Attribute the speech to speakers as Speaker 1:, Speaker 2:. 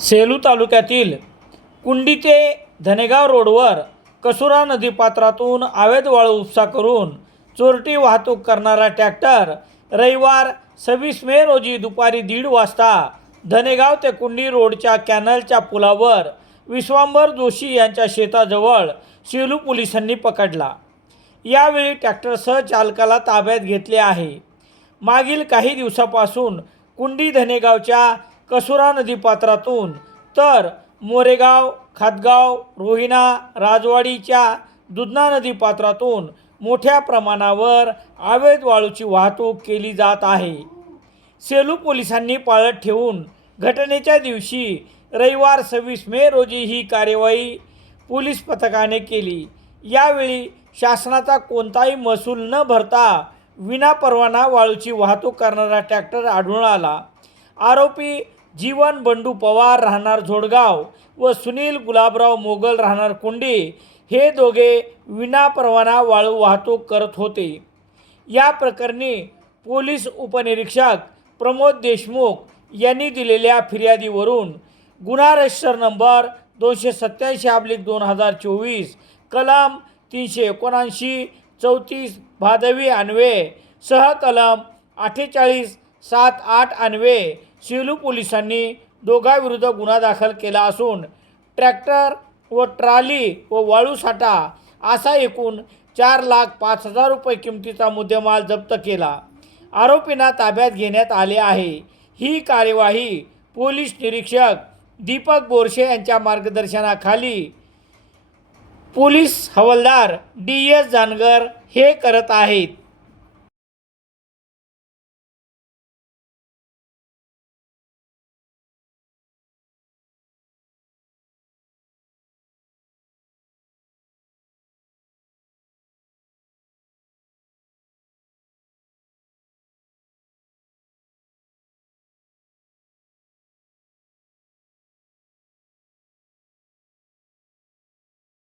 Speaker 1: सेलू तालुक्यातील कुंडी ते धनेगाव रोडवर कसुरा नदीपात्रातून अवैध वाळू उपसा करून चोरटी वाहतूक करणारा ट्रॅक्टर रविवार सव्वीस मे रोजी दुपारी दीड वाजता धनेगाव ते कुंडी रोडच्या कॅनलच्या पुलावर विश्वांबर जोशी यांच्या शेताजवळ सेलू पोलिसांनी पकडला. यावेळी ट्रॅक्टरसह चालकाला ताब्यात घेतले आहे. मागील काही दिवसापासून कुंडी धनेगावच्या कसुरा नदीपात्रातून तर मोरेगाव खातगाव रोहिणा राजवाडीच्या दुधना नदीपात्रातून मोठ्या प्रमाणावर अवैध वाळूची वाहतूक केली जात आहे. सेलू पोलिसांनी पाळत ठेवून घटनेच्या दिवशी रविवार सव्वीस मे रोजी ही कार्यवाही पोलीस पथकाने केली. यावेळी शासनाचा कोणताही महसूल न भरता विनापरवाना वाळूची वाहतूक करणारा ट्रॅक्टर आढळून आला. आरोपी जीवन बंडू पवार राहणार झोडगाव व सुनील गुलाबराव मोगल राहणार कुंडी हे दोघे विनापरवाना वाळू वाहतूक करत होते. या प्रकरणी पोलीस उपनिरीक्षक प्रमोद देशमुख यांनी दिलेल्या फिर्यादीवरून गुन्हा रजिस्टर नंबर दोनशे सत्याऐंशी अब्लिक दोन हजार चोवीस कलम तीनशे एकोणऐंशी चौतीस भादवी अन्वे सह कलम अठ्ठेचाळीस सात आठ अन्वे सेलू पोलिसांनी दोघांविरुद्ध गुन्हा दाखल केला असून ट्रॅक्टर व ट्राली व वाळू साठा असा एकूण चार लाख पाच हजार रुपये किमतीचा मुद्देमाल जप्त केला. आरोपींना ताब्यात घेण्यात आले आहे. ही कार्यवाही पोलीस निरीक्षक दीपक बोरशे यांच्या मार्गदर्शनाखाली पोलीस हवालदार डी एस जानगर हे करत आहेत.